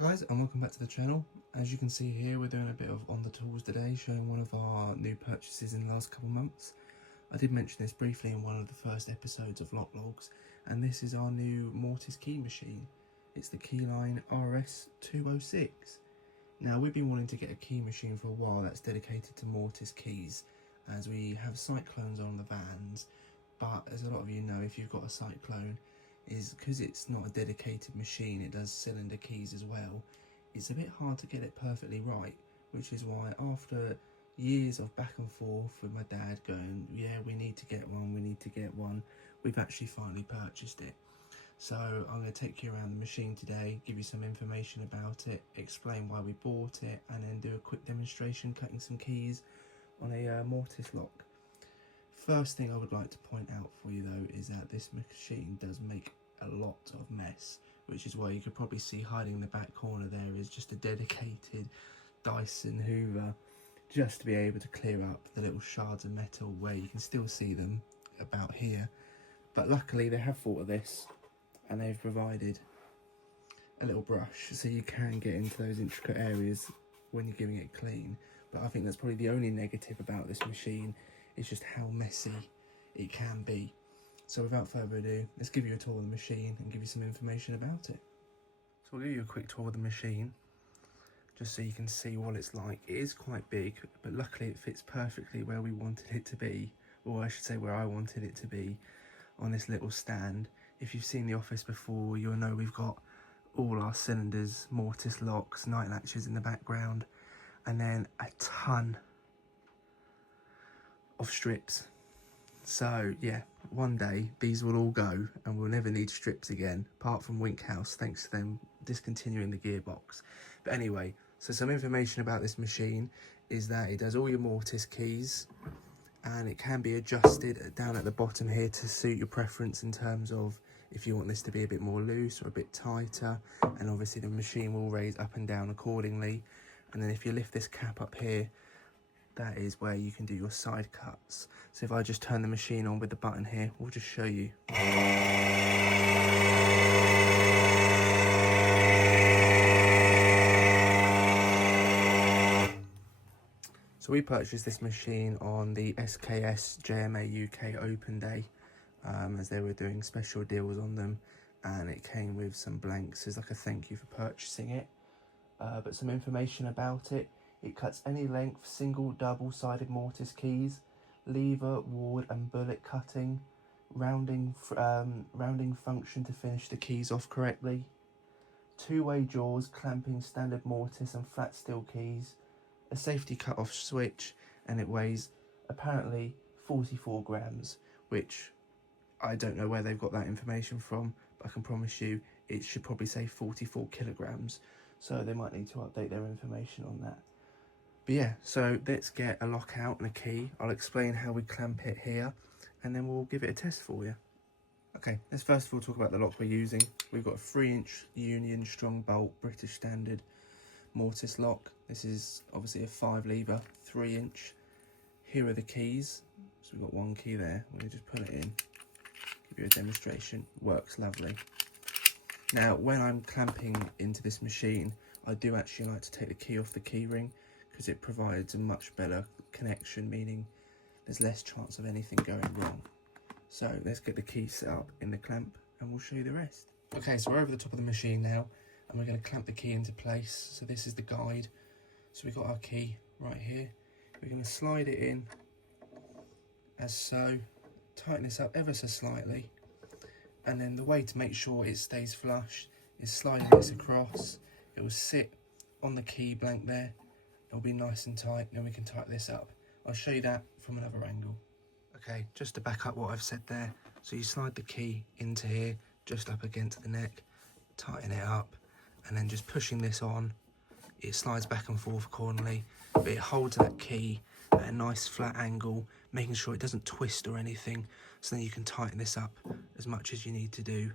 Hi guys, and welcome back to the channel. As you can see here, we're doing a bit of on the tools today, showing one of our new purchases in the last couple of months. I did mention this briefly in one of the first episodes of Lock Logs, and this is our new Mortice key machine. It's the Keyline RS206. Now, we've been wanting to get a key machine for a while that's dedicated to Mortice keys, as we have cyclones on the vans, but as a lot of you know, if you've got a cyclone, is because it's not a dedicated machine, it does cylinder keys as well. It's a bit hard to get it perfectly right, which is why after years of back and forth with my dad going, yeah, we need to get one, we've actually finally purchased it. So I'm going to take you around the machine today, give you some information about it, explain why we bought it, and then do a quick demonstration cutting some keys on a Mortice lock. First thing I would like to point out for you though is that this machine does make a lot of mess, which is why you could probably see hiding in the back corner there is just a dedicated Dyson Hoover, just to be able to clear up the little shards of metal where you can still see them about here. But luckily they have thought of this and they've provided a little brush so you can get into those intricate areas when you're giving it clean. But I think that's probably the only negative about this machine, is just how messy it can be. So without further ado, let's give you a tour of the machine and give you some information about it. So I'll give you a quick tour of the machine, just so you can see what it's like. It is quite big, but luckily it fits perfectly where we wanted it to be, or I should say where I wanted it to be, on this little stand. If you've seen the office before, you'll know we've got all our cylinders, Mortice locks, night latches in the background, and then a ton of strips. So yeah, one day these will all go and we'll never need strips again, apart from Wink House, thanks to them discontinuing the gearbox. But anyway, so some information about this machine is that it does all your Mortice keys, and it can be adjusted down at the bottom here to suit your preference in terms of if you want this to be a bit more loose or a bit tighter, and obviously the machine will raise up and down accordingly. And then if you lift this cap up here, that is where you can do your side cuts. So if I just turn the machine on with the button here, we'll just show you. So we purchased this machine on the SKS JMA UK Open Day, as they were doing special deals on them, and it came with some blanks as like a thank you for purchasing it. But some information about it. It cuts any length, single, double-sided Mortice keys, lever, ward and bullet cutting, rounding function to finish the keys off correctly, two-way jaws clamping standard Mortice and flat steel keys, a safety cut-off switch, and it weighs apparently 44 grams, which I don't know where they've got that information from, but I can promise you it should probably say 44 kilograms, so they might need to update their information on that. But yeah, so let's get a lock out and a key. I'll explain how we clamp it here, and then we'll give it a test for you. Okay, let's first of all talk about the lock we're using. We've got a 3-inch Union strong bolt British standard Mortice lock. This is obviously a 5-lever, 3-inch. Here are the keys. So we've got one key there. We'll just put it in, give you a demonstration. Works lovely. Now, when I'm clamping into this machine, I do actually like to take the key off the key ring, because it provides a much better connection, meaning there's less chance of anything going wrong. So let's get the key set up in the clamp and we'll show you the rest. Okay, so we're over the top of the machine now, and we're going to clamp the key into place. So this is the guide. So we've got our key right here. We're going to slide it in as so, tighten this up ever so slightly, and then the way to make sure it stays flush is sliding this across. It will sit on the key blank there. It'll be nice and tight, and then we can tighten this up. I'll show you that from another angle. Okay, just to back up what I've said there. So you slide the key into here, just up against the neck, tighten it up, and then just pushing this on, it slides back and forth accordingly, but it holds that key at a nice flat angle, making sure it doesn't twist or anything, so then you can tighten this up as much as you need to do.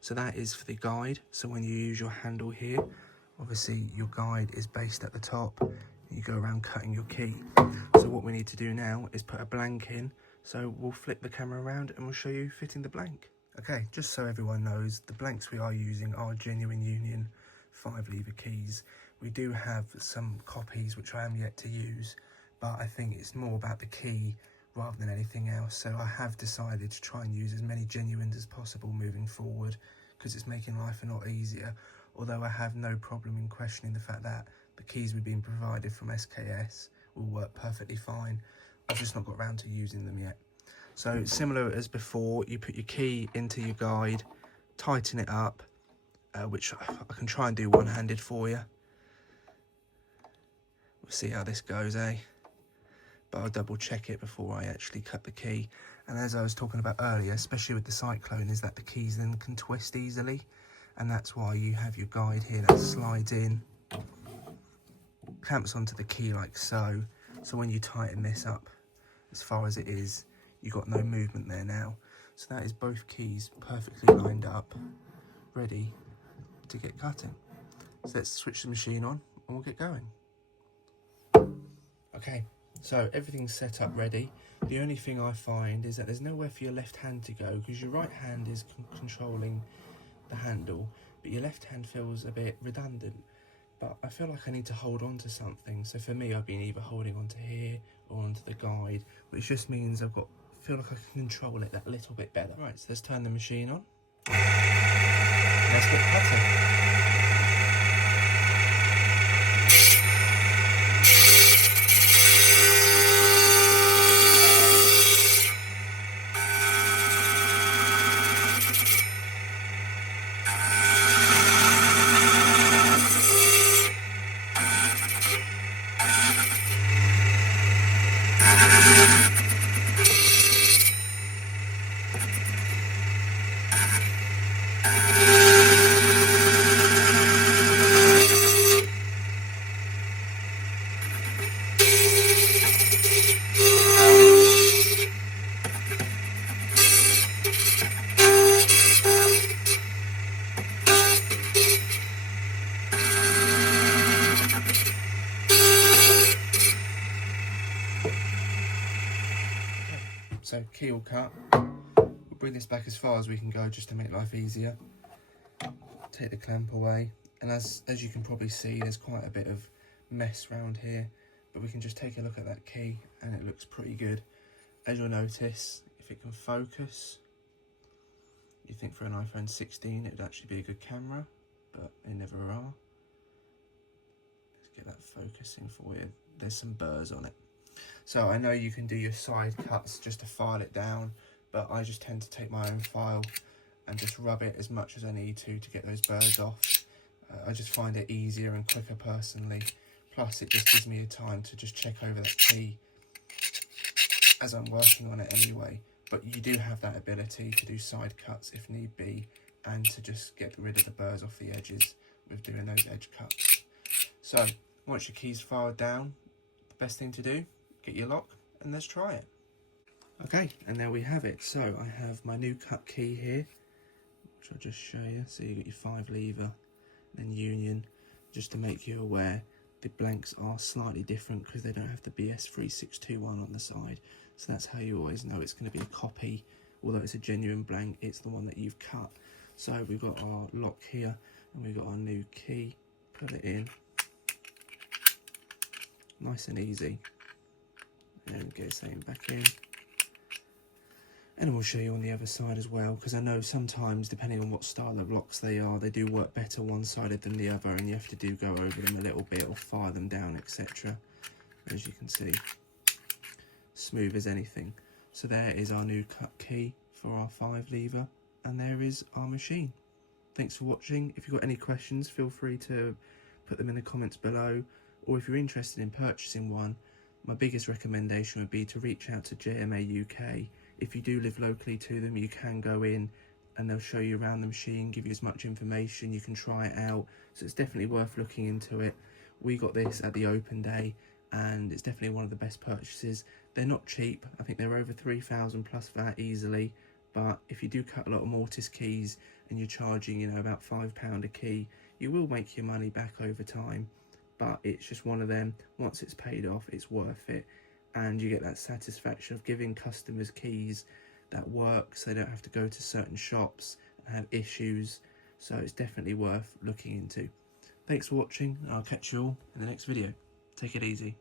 So that is for the guide. So when you use your handle here, obviously your guide is based at the top. You go around cutting your key. So what we need to do now is put a blank in. So we'll flip the camera around and we'll show you fitting the blank. Okay, just so everyone knows, the blanks we are using are genuine Union 5-lever keys. We do have some copies which I am yet to use, but I think it's more about the key rather than anything else. So I have decided to try and use as many genuines as possible moving forward, because it's making life a lot easier. Although I have no problem in questioning the fact that the keys we've been provided from SKS will work perfectly fine. I've just not got around to using them yet. So similar as before, you put your key into your guide, tighten it up, which I can try and do one-handed for you. We'll see how this goes, eh? But I'll double check it before I actually cut the key. And as I was talking about earlier, especially with the Cyclone, is that the keys then can twist easily, and that's why you have your guide here that slides in, clamps onto the key like so. So when you tighten this up as far as it is, you've got no movement there now. So that is both keys perfectly lined up, ready to get cutting. So let's switch the machine on and we'll get going. Okay, so everything's set up ready. The only thing I find is that there's nowhere for your left hand to go, because your right hand is controlling the handle, but your left hand feels a bit redundant. But I feel like I need to hold on to something. So for me, I've been either holding onto here or onto the guide, which just means feel like I can control it that little bit better. Right, so let's turn the machine on. Let's get cutting. So key will cut. We'll bring this back as far as we can go just to make life easier. Take the clamp away, and as you can probably see, there's quite a bit of mess around here, but we can just take a look at that key and it looks pretty good. As you'll notice, if it can focus, you think for an iPhone 16 it would actually be a good camera, but they never are. Let's get that focusing for you. There's some burrs on it. So I know you can do your side cuts just to file it down, but I just tend to take my own file and just rub it as much as I need to get those burrs off. I just find it easier and quicker personally. Plus it just gives me a time to just check over that key as I'm working on it anyway. But you do have that ability to do side cuts if need be, and to just get rid of the burrs off the edges with doing those edge cuts. So once your key's filed down, the best thing to do, get your lock and let's try it. Okay, and there we have it. So I have my new cut key here, which I'll just show you. So you've got your 5-lever, then union. Just to make you aware, the blanks are slightly different because they don't have the BS3621 on the side. So that's how you always know it's going to be a copy. Although it's a genuine blank, it's the one that you've cut. So we've got our lock here and we've got our new key. Put it in. Nice and easy. And get something back in. And we'll show you on the other side as well, because I know sometimes, depending on what style of locks they are, they do work better one-sided than the other, and you have to go over them a little bit or fire them down, etc. As you can see, smooth as anything. So there is our new cut key for our 5-lever, and there is our machine. Thanks for watching. If you've got any questions, feel free to put them in the comments below, or if you're interested in purchasing one, my biggest recommendation would be to reach out to JMA UK. If you do live locally to them, you can go in and they'll show you around the machine, give you as much information, you can try it out. So it's definitely worth looking into it. We got this at the open day and it's definitely one of the best purchases. They're not cheap. I think they're over 3,000 plus VAT easily. But if you do cut a lot of Mortice keys and you're charging, you know, about £5 a key, you will make your money back over time. But it's just one of them, once it's paid off, it's worth it. And you get that satisfaction of giving customers keys that work, so they don't have to go to certain shops and have issues. So it's definitely worth looking into. Thanks for watching, and I'll catch you all in the next video. Take it easy.